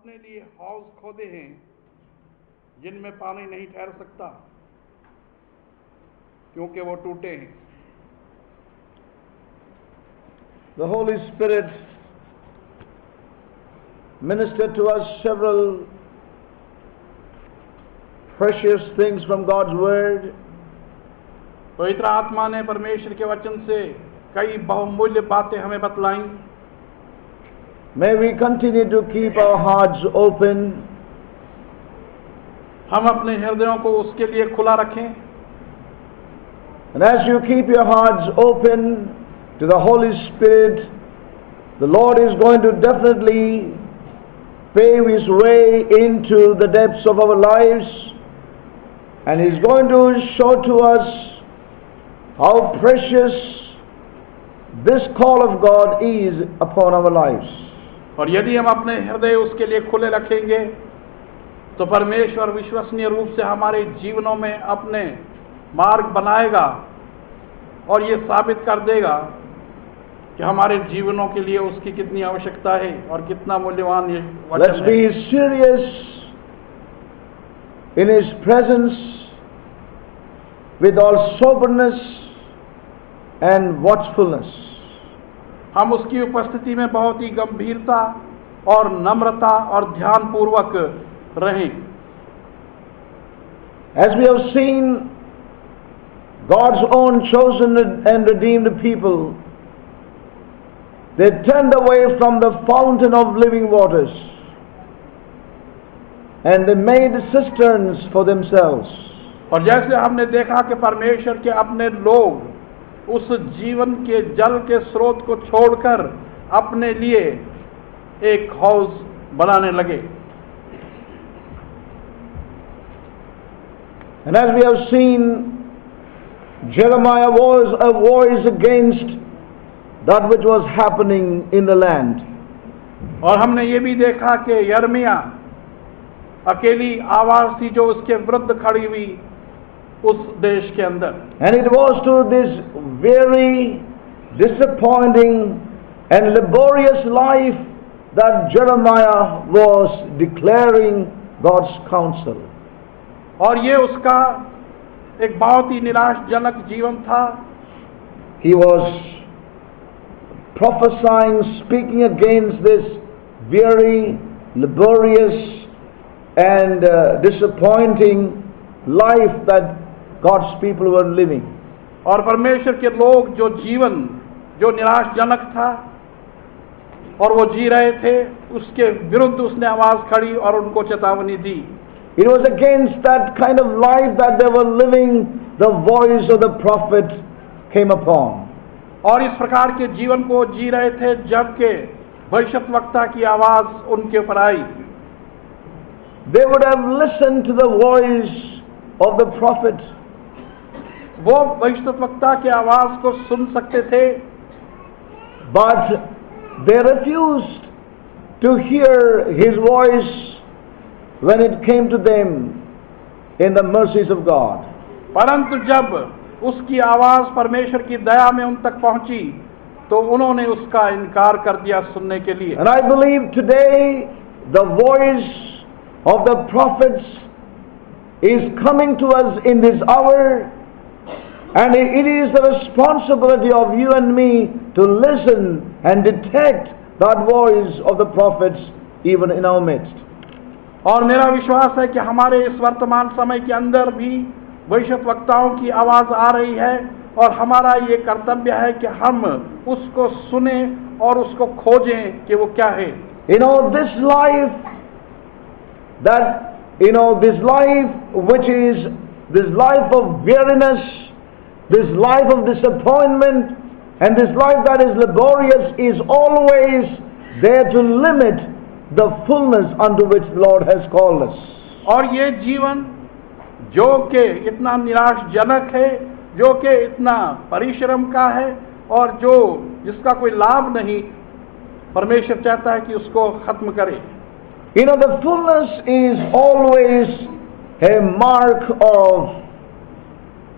अपने लिए हौज खोदे हैं जिनमें पानी नहीं ठहर सकता क्योंकि वो टूटे हैं। The Holy Spirit ministered to us several precious things from God's Word. पवित्र आत्मा ने परमेश्वर के वचन से कई बहुमूल्य बातें हमें बतलाईं। May we continue to keep our hearts open. हम अपने हृदयों को उसके लिए खुला रखें। And as you keep your hearts open to the Holy Spirit, the Lord is going to definitely pave His way into the depths of our lives, and He's going to show to us how precious this call of God is upon our lives. और यदि हम अपने हृदय उसके लिए खुले रखेंगे तो परमेश्वर विश्वसनीय रूप से हमारे जीवनों में अपने मार्ग बनाएगा और ये साबित कर देगा कि हमारे जीवनों के लिए उसकी कितनी आवश्यकता है और कितना मूल्यवान ये वचन Let's है। be serious in His presence with all soberness and watchfulness. हम उसकी उपस्थिति में बहुत ही गंभीरता और नम्रता और ध्यानपूर्वक रहें। As we have seen, God's own chosen and redeemed people, they turned away from the fountain of living waters and they made cisterns for themselves. और जैसे हमने देखा कि परमेश्वर के अपने लोग उस जीवन के जल के स्रोत को छोड़कर अपने लिए एक हौज बनाने लगे। And as we have seen, Jeremiah was a voice against that which was happening in the land. और हमने ये भी देखा कि यिर्मयाह अकेली आवाज थी जो उसके विरुद्ध खड़ी हुई उस देश के अंदर। And it was to this very disappointing and laborious life that Jeremiah was declaring God's counsel. और ये उसका एक बहुत ही निराशजनक जीवन था। He was prophesying, speaking against this very laborious and disappointing life that God's people were living. और परमेश्वर के लोग जो जीवन जो निराशजनक था और वो जी रहे थे उसके विरुद्ध उसने आवाज खड़ी और उनको चेतावनी दी। It was against that kind of life that they were living, the voice of the prophet came upon. और इस प्रकार के जीवन को जी रहे थे जबकि भविष्यद्वक्ता की आवाज उनके ऊपर आई। They would have listened to the voice of the prophet. वो भविष्यद्वक्ता की आवाज को सुन सकते थे, but they refused to hear his voice when it came to them in the mercies of God. परंतु जब उसकी आवाज परमेश्वर की दया में उन तक पहुंची तो उन्होंने उसका इनकार कर दिया सुनने के लिए। And I believe today the voice of the prophets is coming to us in this hour, and it is the responsibility of you and me to listen and detect that voice of the prophets even in our midst. और मेरा विश्वास है कि हमारे इस वर्तमान समय के अंदर भी भविष्यद्वक्ताओं की आवाज आ रही है और हमारा ये कर्तव्य है कि हम उसको सुने और उसको खोजें कि वो क्या है। This life which is this life of weariness, this life of disappointment, and this life that is laborious is always there to limit the fullness unto which the Lord has called us. और ये जीवन जो कि इतना निराशजनक है, जो कि इतना परिश्रम का है और जो जिसका कोई लाभ नहीं, परमेश्वर चाहता है कि उसको खत्म करे। You know, the fullness is always a mark of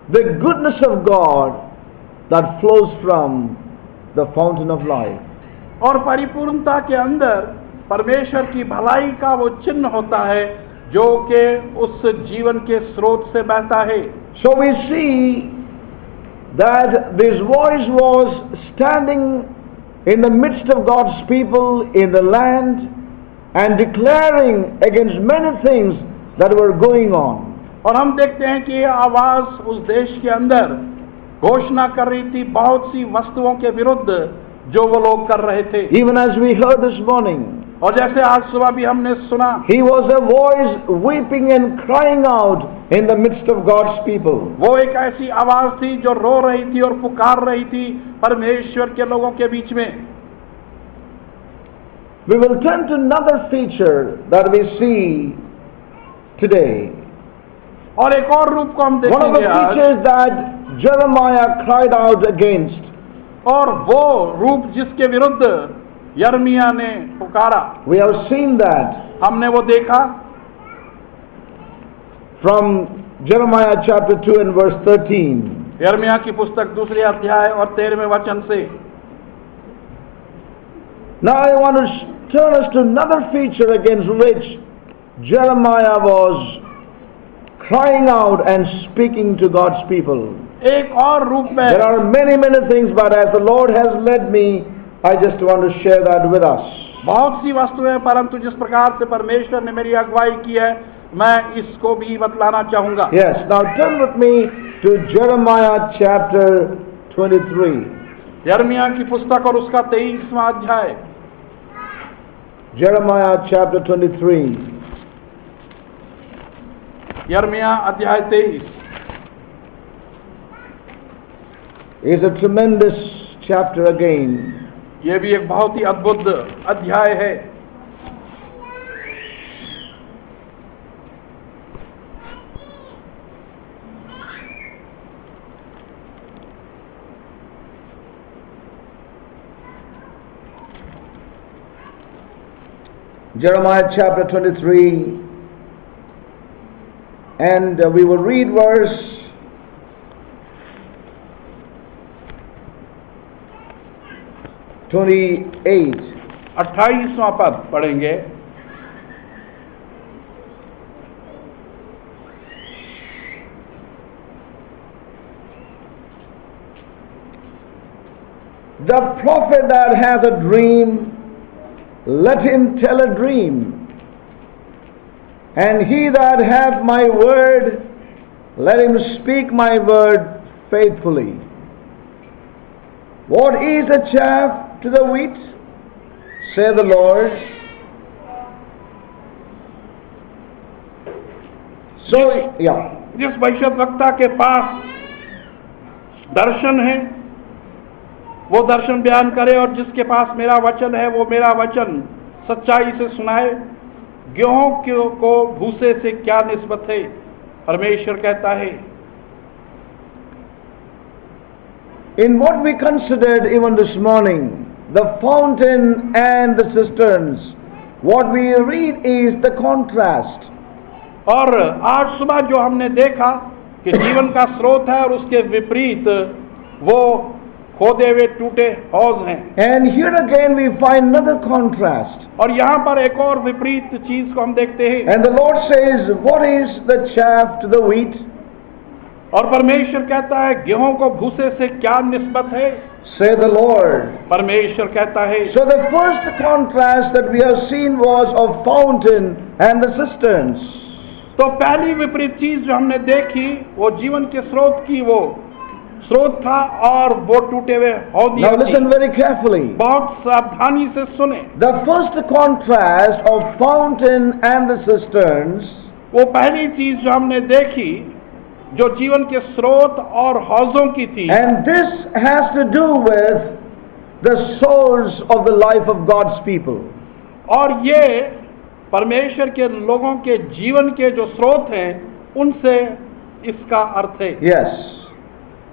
the goodness of God that flows from the fountain of life. और परिपूर्णता के अंदर परमेश्वर की भलाई का वो चिन्ह होता है जो कि उस जीवन के स्रोत से बहता है। So we see that this voice was standing in the midst of God's people in the land and declaring against many things that were going on. और हम देखते हैं कि ये आवाज उस देश के अंदर घोषणा कर रही थी बहुत सी वस्तुओं के विरुद्ध जो वो लोग कर रहे थे। Even as we heard this morning, और जैसे आज सुबह भी हमने सुना, he was a voice weeping and crying out in the midst of God's people. वो एक ऐसी आवाज थी जो रो रही थी और पुकार रही थी परमेश्वर के लोगों के बीच में। We will turn to another feature that we see today. और एक और रूप को हम One of the देखेंगे आज, features that Jeremiah cried out against. और वो रूप जिसके विरुद्ध यर्मिया ने पुकारा, We have seen that हमने वो देखा from Jeremiah chapter 2 and verse 13. यर्मिया की पुस्तक 2 अध्याय और 13वें वचन से। Now I want to turn us to another feature against which Jeremiah was crying out and speaking to God's people. एक और रूप में There are many things, but as the Lord has led me, I just want to share that with us. बहुत सी वस्तुएं, परंतु जिस प्रकार से परमेश्वर ने मेरी अगुवाई की है मैं इसको भी बतलाना चाहूंगा। Yes, now turn with me to Jeremiah chapter 23. यर्मिया की पुस्तक और उसका 23वां अध्याय। Jeremiah chapter 23. यर्मिया अध्याय 23 is a tremendous chapter again. ये भी एक बहुत ही अद्भुत अध्याय है। Jeremiah chapter 23, and we will read verse 28. 28वां पद पढ़ेंगे। The prophet that hath a dream, let him tell a dream. And he that hath my word, let him speak my word faithfully. What is the chaff to the wheat, saith the Lord? So, yeah. जिस भविष्यद्वक्ता के पास दर्शन है वो दर्शन बयान करे, और जिसके पास मेरा वचन है वो मेरा वचन सच्चाई से सुनाए। गेहूं को भूसे से क्या निस्बत है, परमेश्वर कहता है। In what we considered even this morning, the fountain and the cisterns, what we read is the contrast. और आज सुबह जो हमने देखा कि जीवन का स्रोत है और उसके विपरीत वो खोदे हुए टूटे हौज हैं। And here again we find another contrast. और यहाँ पर एक और विपरीत चीज को हम देखते हैं। And the Lord says, what is the chaff to the wheat? और परमेश्वर कहता है गेहूं को भूसे से क्या निस्बत है, Say the Lord. परमेश्वर कहता है। So the first contrast that we have seen was of fountain and the cisterns. तो पहली विपरीत चीज जो हमने देखी वो जीवन के स्रोत की वो स्रोत था और वो टूटे हुए हौदियां Now listen थी। very carefully. बहुत सावधानी से सुने। The first contrast of fountain and the cisterns वो पहली चीज जो हमने देखी जो जीवन के स्रोत और हौजों की थी, and this has to do with the source of the life of God's people. और ये परमेश्वर के लोगों के जीवन के जो स्रोत हैं उनसे इसका अर्थ है। Yes.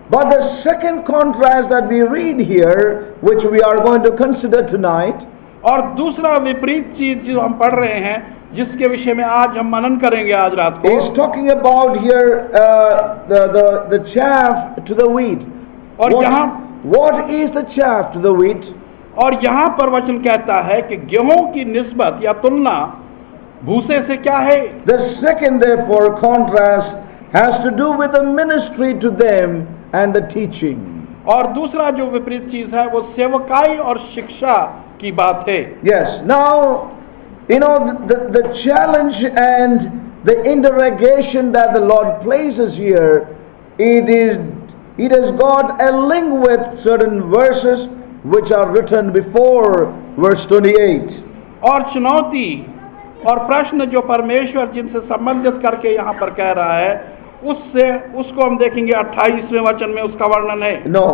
But the second contrast that we read here, which we are going to consider tonight, और दूसरा विपरीत चीज जो हम पढ़ रहे हैं जिसके विषय में आज हम मनन करेंगे आज रात को, is talking about here the chaff to the wheat. और यहाँ What is the chaff to the wheat? और यहाँ पर वचन कहता है कि गेहूं की निस्बत या तुलना भूसे से क्या है? The second, therefore, contrast has to do with the ministry to them and the teaching. और दूसरा जो विपरीत चीज है वो सेवकाई और शिक्षा की बात है। Yes, now, you know, the challenge and the interrogation that the Lord places here, it has got a link with certain verses which are written before verse 28. और चुनौती और प्रश्न जो परमेश्वर जिनसे संबंधित करके यहाँ पर कह रहा है, उसको हम देखेंगे 28वें वचन में उसका वर्णन है। No,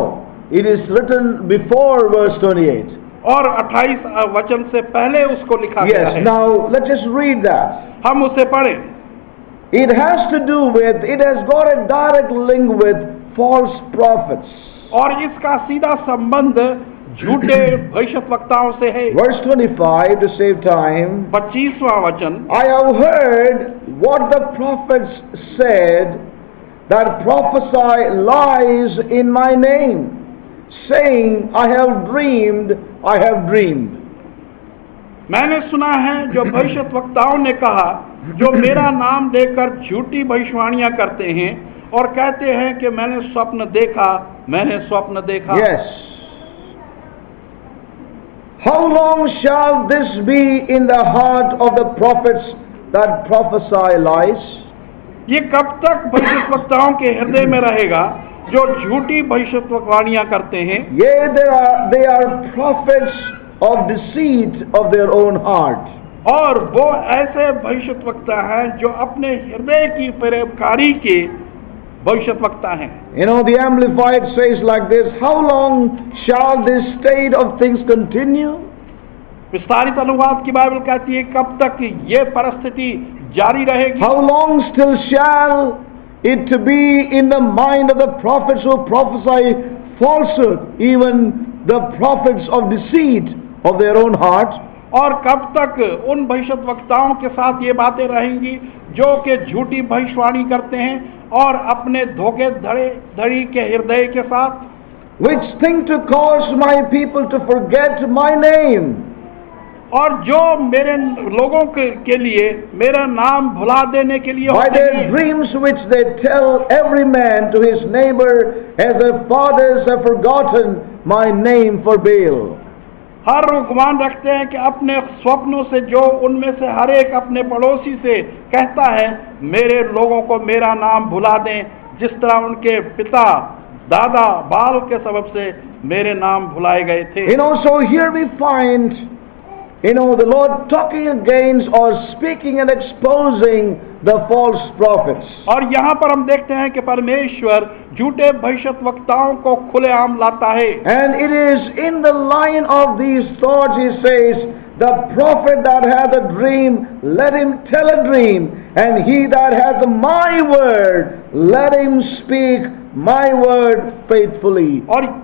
it is written before verse 28. और 28 वचन से पहले उसको लिखा गया Yes, है। now let's just read that. हम उसे पढ़ें। It has got a direct link with false prophets. और इसका सीधा संबंध झूठे भविष्यद्वक्ताओं से है। Verse 25, to save time. 25वां वचन, I have heard what the prophets said that prophesy lies in my name, saying, I have dreamed, I have dreamed. मैंने सुना है जो भविष्यद्वक्ताओं ने कहा, जो मेरा नाम लेकर झूठी भविष्यवाणियां करते हैं और कहते हैं कि मैंने स्वप्न देखा, मैंने स्वप्न देखा। Yes. How long shall this be in the heart of the prophets that prophesy lies? ये कब तक भविष्यद्वक्ताओं के हृदय में रहेगा जो झूठी भविष्यवाणियां करते हैं? Yea, they are prophets of deceit of their own heart. और वो ऐसे भविष्यद्वक्ता हैं जो अपने हृदय की परोपकारी के भविष्यद्वक्ता हैं। You know, the Amplified says like this, how long shall this state of things continue? विस्तारित अनुवाद की बाइबल कहती है कब तक ये परिस्थिति जारी रहेगी? How long still shall it be in the mind of the prophets who prophesy falsehood, even the prophets of deceit of their own heart? और कब तक उन भविष्यद्वक्ताओं के साथ ये बातें रहेंगी जो कि झूठी भविष्यवाणी करते हैं और अपने धोखे धड़ी के हृदय के साथ? Which think to cause my people to forget my name. और जो मेरे लोगों के लिए मेरा नाम भुला देने के लिए By होते their हैं। dreams which they tell every man to his neighbor, as their fathers have forgotten my name for Baal. हर गुमान रखते हैं कि अपने स्वप्नों से जो उनमें से हर एक अपने पड़ोसी से कहता है मेरे लोगों को मेरा नाम भुला दें, जिस तरह उनके पिता दादा बाल के सबब से मेरे नाम भुलाए गए थे। You know, so here we find, you know, the Lord talking against or speaking and exposing the false prophets. और यहाँ पर हम देखते हैं कि परमेश्वर झूठे भविष्यद्वक्ताओं को खुलेआम लाता है। And it is in the line of these thoughts, he says, the prophet that hath a dream, let him tell a dream, and he that hath my word, let him speak my word faithfully. और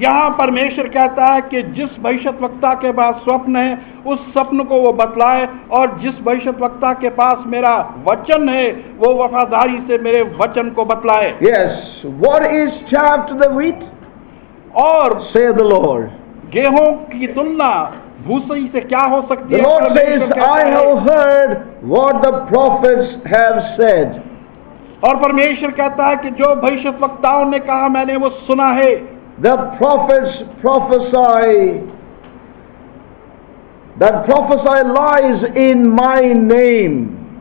यहाँ परमेश्वर कहता है कि जिस भविष्यद्वक्ता के पास स्वप्न है उस स्वप्न को वो बतलाए, और जिस भविष्यद्वक्ता के पास मेरा वचन है वो वफादारी से मेरे वचन को बतलाए। Yes, what is chaff to the wheat? और Say the Lord. गेहूं की तुलना भूसी से क्या हो सकती The है? Lord परमेश्वर says, कहता I है। have heard what the prophets have said. और परमेश्वर कहता है कि जो भविष्यद्वक्ताओं ने कहा मैंने वो सुना है। The prophets prophesy lies in my name.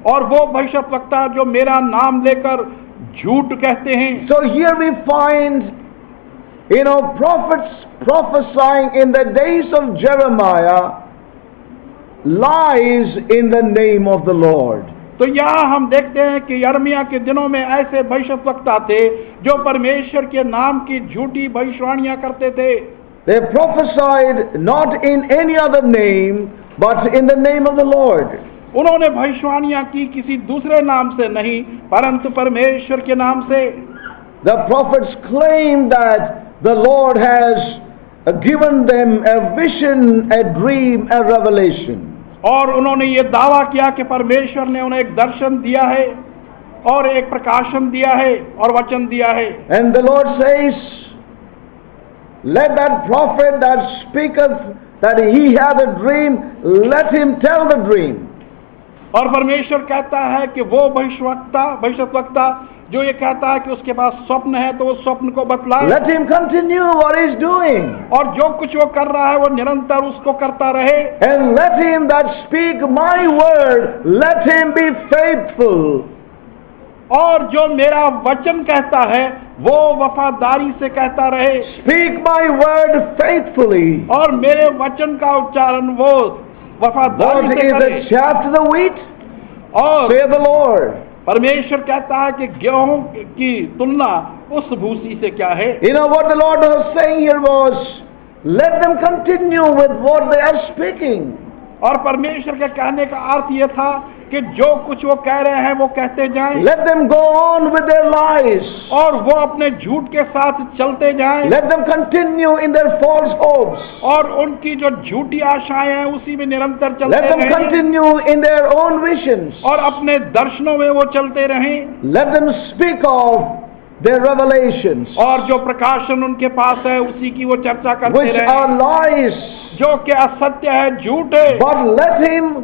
और वो भविष्यद्वक्ता जो मेरा नाम लेकर झूठ कहते हैं। So here we find, you know, prophets prophesying in the days of Jeremiah lies in the name of the Lord. तो यहाँ हम देखते हैं कि यर्मिया के दिनों में ऐसे भविष्यद्वक्ता थे जो परमेश्वर के नाम की झूठी भविष्यवाणियां करते थे। They prophesied not in any other name, but in the name of the Lord. उन्होंने भविष्यवाणियां की किसी दूसरे नाम से नहीं परंतु परमेश्वर के नाम से। The prophets claim that the Lord has given them a vision, a dream, a revelation. और उन्होंने ये दावा किया कि परमेश्वर ने उन्हें एक दर्शन दिया है और एक प्रकाशन दिया है और वचन दिया है। And the Lord says, let that prophet that speaketh that he hath a dream, let him tell the dream. और परमेश्वर कहता है कि वो भविष्यवक्ता जो ये कहता है कि उसके पास स्वप्न है तो वो स्वप्न को बतलाए, Let him continue what he is doing. और जो कुछ वो कर रहा है वो निरंतर उसको करता रहे, And let him that speak my word, let him be faithful. और जो मेरा वचन कहता है वो वफादारी से कहता रहे, Speak my word faithfully. और मेरे वचन का उच्चारण वो वफादारी What से is करे। the chaff to the wheat? और Say the Lord. परमेश्वर कहता है कि गेहूं की तुलना उस भूसी से क्या है। You know what the Lord was saying here was, let them continue with what they are speaking. और परमेश्वर के कहने का अर्थ ये था कि जो कुछ वो कह रहे हैं वो कहते जाएं, Let them go on with their lies. और वो अपने झूठ के साथ चलते जाएं, Let them continue in their false hopes. और उनकी जो झूठी आशाएं हैं उसी में निरंतर Let चलते them रहें, continue in their own visions. और अपने दर्शनों में वो चलते रहें, Let them speak of their revelations, और जो प्रकाशन उनके पास है उसी की वो चर्चा करते which रहें, are lies. जो कि असत्य है, झूठ है। But let him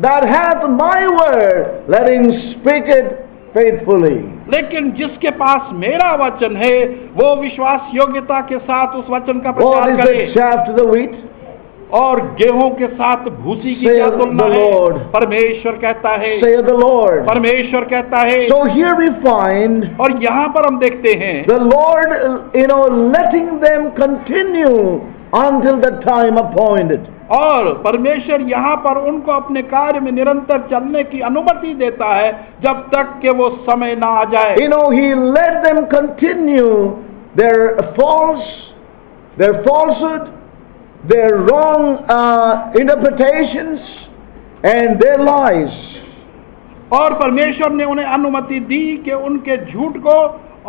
that hath my word, let him speak it faithfully. लेकिन जिसके पास मेरा वचन है वो विश्वास योग्यता के साथ उस वचन का What प्रचार is करे। the chaff to the wheat? और गेहूं के साथ भूसी की क्या Saith तुलना the है? Lord. परमेश्वर कहता है, Saith the Lord. परमेश्वर कहता है। So here we find और यहाँ पर हम देखते हैं the Lord, letting them continue until the time appointed. और परमेश्वर यहाँ पर उनको अपने कार्य में निरंतर चलने की अनुमति देता है जब तक कि वो समय ना आ जाए। He let them continue their falsehood, their wrong interpretations, and their lies. और परमेश्वर ने उन्हें अनुमति दी कि उनके झूठ को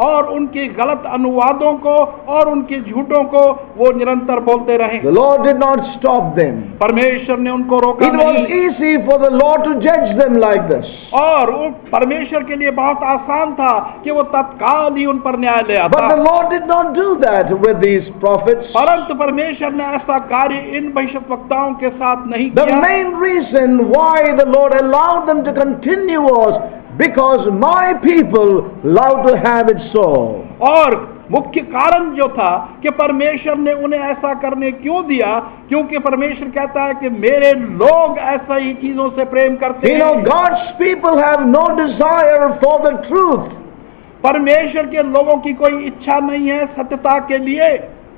और उनके गलत अनुवादों को और उनके झूठों को वो निरंतर बोलते रहे। The Lord did not stop them. परमेश्वर ने उनको रोका It was नहीं, easy for the Lord to judge them like this. और परमेश्वर के लिए बहुत आसान था कि वो तत्काल ही उन पर न्याय ले आता। But the Lord did not do that with these prophets. परंतु परमेश्वर ने ऐसा कार्य इन भविष्यद्वक्ताओं के साथ नहीं The किया। main reason why the Lord allowed them to continue was because my people love to have it so. और मुख्य कारण जो था कि परमेश्वर ने उन्हें ऐसा करने क्यों दिया, क्योंकि परमेश्वर कहता है कि मेरे लोग ऐसा ही चीजों से प्रेम करते हैं। God's people have no desire for the truth. परमेश्वर के लोगों की कोई इच्छा नहीं है सत्यता के लिए,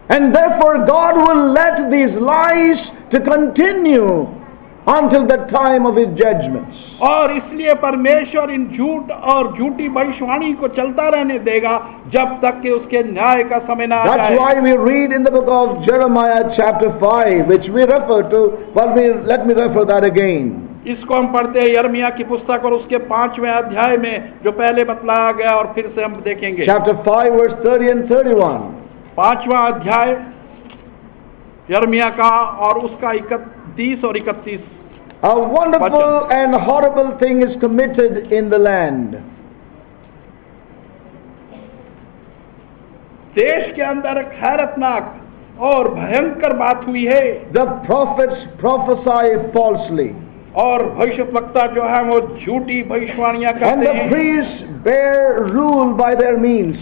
And therefore God will let these lies to continue until the time of his judgments. और इसलिए परमेश्वर इन झूठ और झूठी भविष्यवाणी को चलता रहने देगा जब तक कि उसके न्याय का समय ना आ That's जाए। why we read in the book of Jeremiah chapter 5, which we refer to. Let me refer that again. इसको हम पढ़ते हैं यिर्मयाह की पुस्तक और उसके 5वें अध्याय में जो पहले बतलाया गया, और फिर से हम देखेंगे Chapter 5 verse 30 and 31. 5वां अध्याय यिर्मयाह का और उसका 31 और 31। A wonderful and horrible thing is committed in the land. देश के अंदर एक हैरतनाक और भयंकर बात हुई है। The prophets prophesy falsely, और भविष्यद्वक्ता जो है वो झूठी भविष्यवाणियां and करते the हैं, priests bear rule by their means.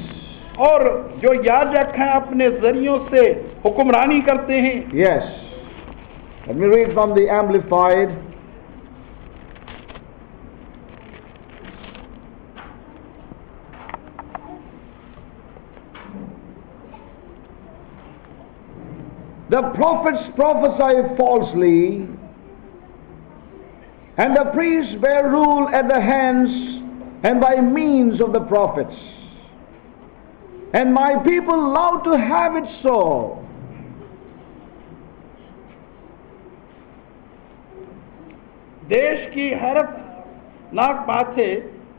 और जो याजक हैं अपने जरियों से हुक्मरानी करते हैं। Yes. Let me read from the Amplified. The prophets prophesy falsely, and the priests bear rule at the hands and by means of the prophets. And my people love to have it so. देश की हैरतनाक बात है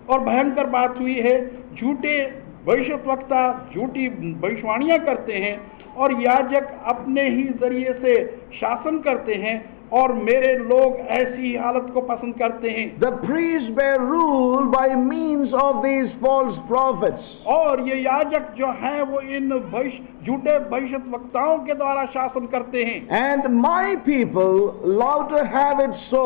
और भयंकर बात हुई है। झूठे भविष्यद्वक्ता झूठी भविष्यवाणियां करते हैं और याजक अपने ही जरिए से शासन करते हैं, और मेरे लोग ऐसी ही हालत को पसंद करते हैं। The priests bear rule by means of these false prophets. और ये याजक जो हैं वो इन झूठे भविष्यद्वक्ताओं के द्वारा शासन करते हैं। And my people love to have it so.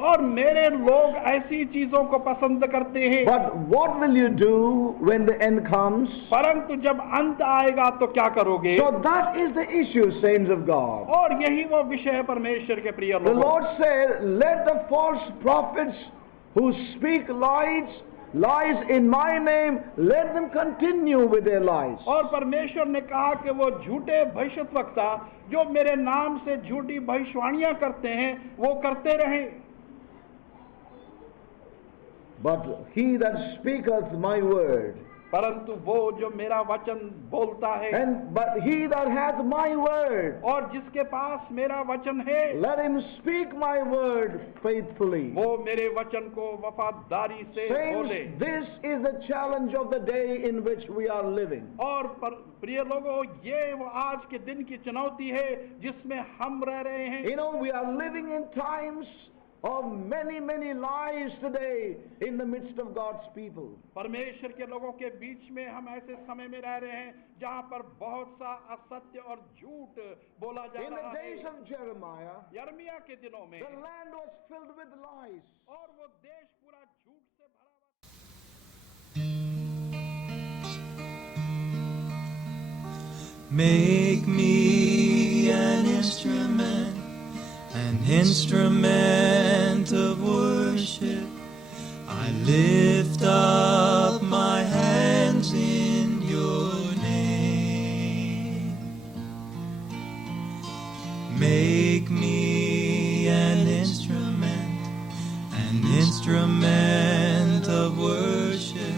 और मेरे लोग ऐसी चीजों को पसंद करते हैं। But what will you do when the end comes? परंतु जब अंत आएगा तो क्या करोगे? So that is the issue, saints of God. और यही वो विषय है परमेश्वर के प्रिय The लोगों। Lord said, let the false prophets who speak lies in my name, let them continue with their lies. और परमेश्वर ने कहा कि वो झूठे भविष्यद्वक्ता जो मेरे नाम से झूठी भविष्यवाणियां करते हैं वो करते रहें। But he that speaketh my word, परंतु वो जो मेरा वचन बोलता है, but he that hath my word, और जिसके पास मेरा वचन है, let him speak my word faithfully. वो मेरे वचन को वफादारी से बोले। Saints, this is the challenge of the day in which we are living. और प्रिय लोगों, ये वो आज के दिन की चुनौती है जिसमें हम रह रहे हैं। You know, we are living in times of many lies today in the midst of God's people. परमेश्वर के लोगों के बीच में हम ऐसे समय में रह रहे हैं जहां पर बहुत सा असत्य और झूठ बोला जा In the रहा days है। of Jeremiah, यर्मिया के दिनों में the land was filled with lies. और वो देश पूरा झूठ से भरा हुआ। Make me an instrument of worship. I lift up my hands in your name. Make me an instrument of worship.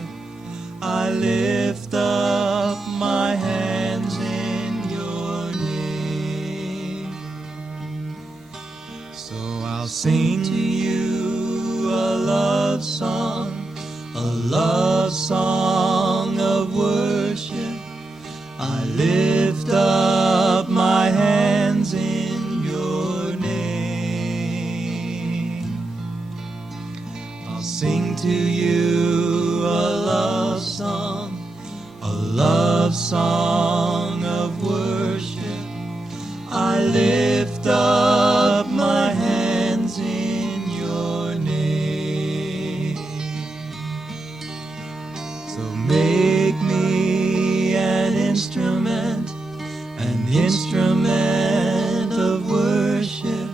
I lift up my hands in your name. So I'll sing to you a love song of worship. I lift up my hands in your name. I'll sing to you a love song of worship. I lift up my hands in your name. So make me an instrument of worship.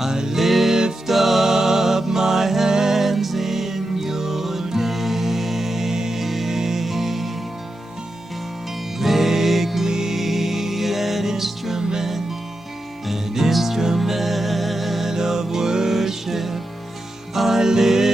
I lift up my hands in your name. Make me an instrument of worship. I lift